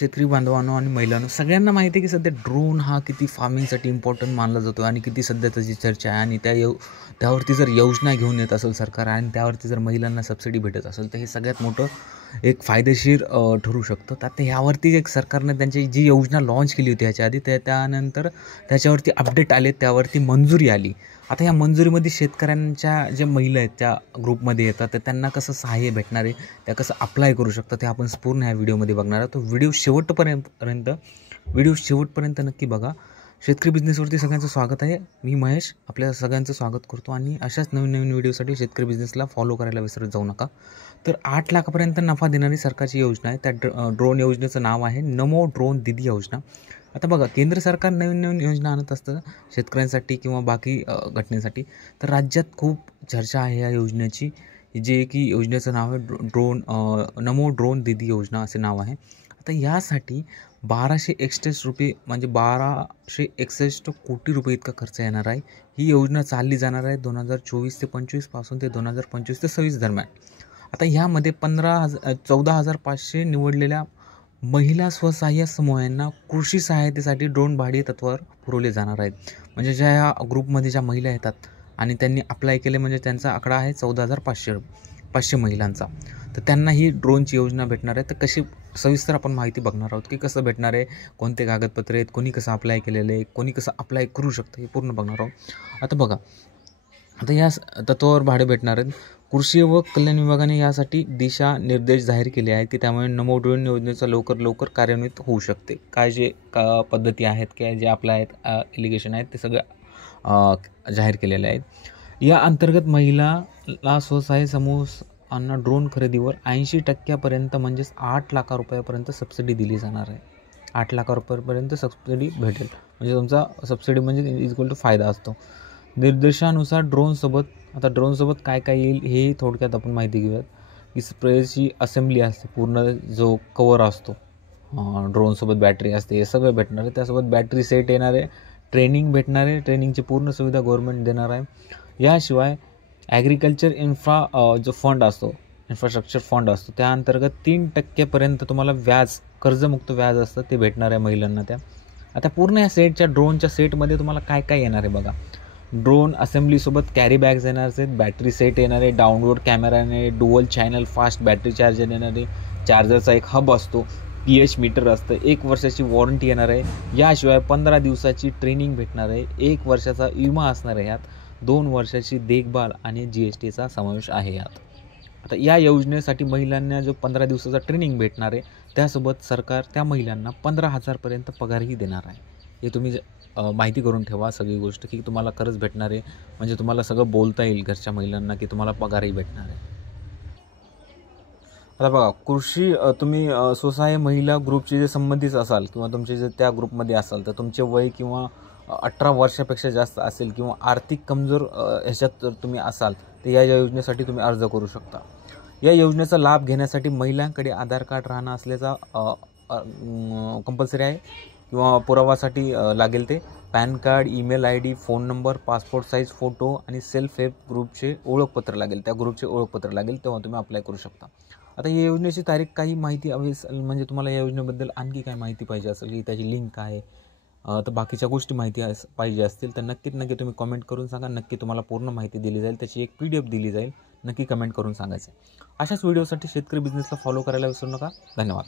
शेतकरी बांधवांनो आणि महिलांनो सगळ्यांना माहिती आहे की सध्या ड्रोन हा किती फार्मिंगसाठी इम्पॉर्टंट मानला जातो आणि किती सध्या त्याची चर्चा आहे आणि त्यावरती जर योजना घेऊन येत असेल सरकार आणि त्यावरती जर महिलांना सबसिडी भेटत असेल तर हे सगळ्यात मोठं एक फायदेशीर ठरू शकतं. तर आता ह्यावरती एक सरकारने त्यांची जी योजना लॉन्च केली होती ह्याच्या आधी त्यानंतर त्याच्यावरती अपडेट आले, त्यावरती मंजुरी आली. आता या मंजुरीमध्ये शेतकऱ्यांच्या ज्या महिला आहेत त्या ग्रुपमध्ये येतात तर त्यांना कसं सहाय्य भेटणार आहे, त्या कसं अप्लाय करू शकतात ते आपण पूर्ण ह्या व्हिडिओमध्ये बघणार आहोत. तो व्हिडिओ शेवटपर्यंत नक्की बघा. शेतकरी बिझनेसवरती सगळ्यांचं स्वागत आहे. मी महेश आपल्या सगळ्यांचं स्वागत करतो आणि अशाच नवीन व्हिडिओसाठी शेतकरी बिझनेसला फॉलो करायला विसरत जाऊ नका. तर 8 लाखापर्यंत नफा देणारी सरकारची योजना आहे. त्या ड्रोन योजनेचं नाव आहे नमो ड्रोन दीदी योजना. आता बघा, केंद्र सरकार नवीन योजना आणत असतं शेतकऱ्यांसाठी किंवा बाकी घटनेसाठी. तर राज्यात खूप चर्चा आहे या योजनेची, जे की योजनेचं नाव आहे नमो ड्रोन दीदी योजना असे नाव आहे. आता यासाठी 1261 रुपये म्हणजे 1261 कोटी रुपये इतका खर्च येणार आहे. ही योजना चालली जाणार आहे 2024 ते 25 पासून ते 2025 ते 26 दरम्यान. आता ह्यामध्ये 14,500 निवडलेल्या महिला स्वसहाय्य समूहांना कृषी सहायतेसाठी ड्रोन भाडे तत्त्वावर पुरवले जाणार आहेत. म्हणजे ज्या ह्या ग्रुपमध्ये ज्या महिला येतात आणि त्यांनी अप्लाय केले म्हणजे त्यांचा आकडा आहे 14,500 महिलांचा. तर त्यांना ही ड्रोनची योजना भेटणार आहे. तर कशी सविस्तर आपण माहिती बघणार आहोत की कसं भेटणार आहे, कोणते कागदपत्रे आहेत, कोणी कसं अप्लाय केलेलं आहे, कोणी कसं अप्लाय करू शकतं हे पूर्ण बघणार आहोत. आता बघा, आता या तत्त्वावर भाडे भेटणार आहेत. कृषी व कल्याण विभागाने यासाठी दिशा निर्देश जाहीर केले आहेत की त्यामुळे नमो ड्रोन योजनेचा लवकर कार्यान्वित होऊ शकते. काय जे पद्धती आहेत किंवा जे आपल्या आहेत एलिगेशन आहेत ते सगळं जाहीर केलेले आहेत. या अंतर्गत महिला स्वसहाय्य समूहांना ड्रोन खरेदीवर 80% म्हणजेच 8 लाख रुपयापर्यंत सबसिडी दिली जाणार आहे. 8 लाख रुपयापर्यंत सबसिडी भेटेल. म्हणजे तुमचा सबसिडी म्हणजे इक्वल टू फायदा असतो. निर्देशानुसार ड्रोनसोबत काय येईल हे थोडक्यात आपण माहिती घेऊयात. की स्प्रेची असेंब्ली असते, पूर्ण जो कवर असतो, ड्रोनसोबत बॅटरी असते, हे सगळं भेटणार आहे. त्यासोबत बॅटरी सेट येणार आहे, ट्रेनिंग भेटणार आहे, ट्रेनिंगची पूर्ण सुविधा गव्हर्नमेंट देणार आहे. याशिवाय ॲग्रिकल्चर जो फंड असतो, इन्फ्रास्ट्रक्चर फंड असतो, त्या अंतर्गत 3% तुम्हाला कर्जमुक्त व्याज असतं ते भेटणार आहे महिलांना त्या. आता पूर्ण या ड्रोनच्या सेटमध्ये तुम्हाला काय येणार आहे बघा. ड्रोन असेंब्लीसोबत कॅरी बॅग्स येणार आहेत, बॅटरी सेट येणार आहे, डाउनलोड कॅमेरा येणार आहे, dual channel fast battery charger येणार आहे, चार्जरचा एक हब असतो, pH मीटर असतं, 1 वर्षाची वॉरंटी येणार आहे. याशिवाय 15 दिवसाची ट्रेनिंग भेटणार आहे, 1 वर्षाचा विमा असणार आहे, यात 2 वर्षाची देखभाल आणि GSTचा समावेश आहे यात. आता या योजनेसाठी महिलांना जो 15 दिवसाचा ट्रेनिंग भेटणार आहे त्यासोबत सरकार त्या महिलांना 15,000पर्यंत पगारही देणार आहे. हे तुम्ही माहिती करून ठेवा सगळी गोष्ट की तुम्हाला खरंच भेटणार आहे. म्हणजे तुम्हाला सगळं बोलता येईल घरच्या महिलांना की तुम्हाला पगारही भेटणार आहे. आता बघा, तुम्ही स्वसहाय्य महिला ग्रुपचे जे संबंधित असाल किंवा तुमचे जे त्या ग्रुपमध्ये असाल तर तुमचे वय किंवा 18 वर्षापेक्षा जास्त असेल किंवा आर्थिक कमजोर ह्याच्यात जर तुम्ही असाल तर या योजनेसाठी तुम्ही अर्ज करू शकता. या योजनेचा लाभ घेण्यासाठी महिलांकडे आधार कार्ड राहणं असल्याचा कंपल्सरी आहे किंवा पुरावासाठी लागेल ते. Pan card, email ID, phone number, passport size photo आणि सेल्फ हेल्प ग्रुपचे ओळखपत्र लागेल, त्या ग्रुपचे ओळखपत्र लागेल, तेव्हा तुम्ही अप्लाय करू शकता. आता या योजनेची तारीख काही माहिती हवी असेल म्हणजे तुम्हाला या योजनेबद्दल आणखी काय माहिती पाहिजे असेल की त्याची लिंक आहे तर बाकीच्या गोष्टी माहिती पाहिजे असतील तर नक्की तुम्ही कमेंट करून सांगा. नक्की तुम्हाला पूर्ण माहिती दिली जाईल, त्याची एक PDF दिली जाईल, नक्की कमेंट करून सांगायचं. अशाच व्हिडिओसाठी शेतकरी बिझनेसला फॉलो करायला विसरू नका. धन्यवाद.